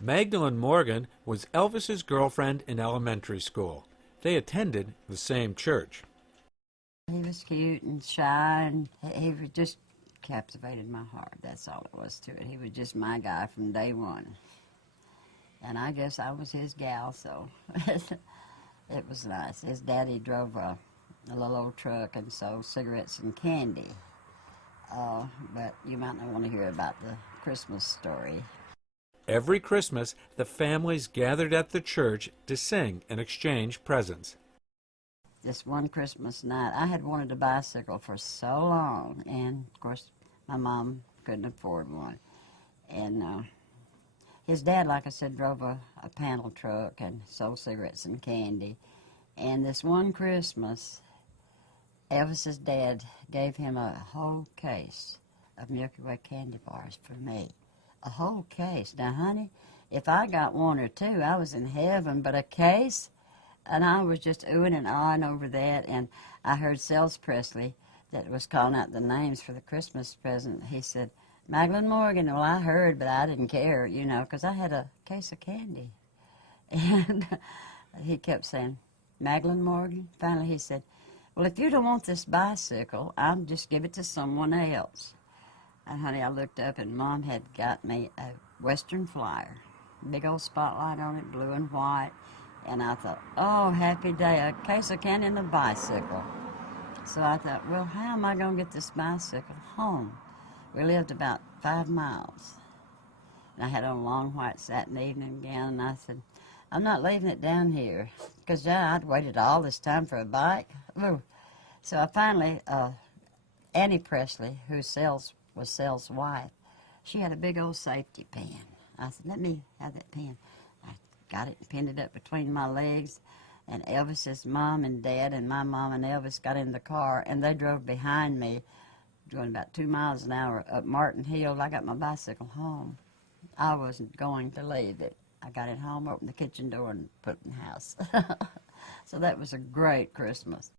Magdalene Morgan was Elvis's girlfriend in elementary school. They attended the same church. He was cute and shy, and he was just captivated my heart. That's all it was to it. He was just my guy from day one. And I guess I was his gal, so it was nice. His daddy drove a little old truck and sold cigarettes and candy. But you might not want to hear about the Christmas story. Every Christmas, the families gathered at the church to sing and exchange presents. This one Christmas night, I had wanted a bicycle for so long, and of course, my mom couldn't afford one. And his dad, like I said, drove a panel truck and sold cigarettes and candy. And this one Christmas, Elvis's dad gave him a whole case of Milky Way candy bars for me. A whole case. Now, honey, if I got one or two, I was in heaven, but a case? And I was just oohing and ahhing over that, and I heard Elvis Presley that was calling out the names for the Christmas present. He said, Magdalene Morgan. Well, I heard, but I didn't care, you know, because I had a case of candy. And he kept saying, Magdalene Morgan. Finally, he said, well, if you don't want this bicycle, I'll just give it to someone else. And, honey, I looked up, and Mom had got me a Western Flyer. Big old spotlight on it, blue and white. And I thought, oh, happy day, a case of candy and a bicycle. So I thought, well, how am I going to get this bicycle home? We lived about 5 miles. And I had on a long white satin evening gown, and I said, I'm not leaving it down here. Because, yeah, I'd waited all this time for a bike. Ooh. So I finally, Annie Presley, who was Sel's wife, she had a big old safety pin. I said, let me have that pin. I got it and pinned it up between my legs, and Elvis's mom and dad and my mom and Elvis got in the car, and they drove behind me, going about 2 miles an hour up Martin Hill. I got my bicycle home. I wasn't going to leave it. I got it home, opened the kitchen door, and put it in the house. So that was a great Christmas.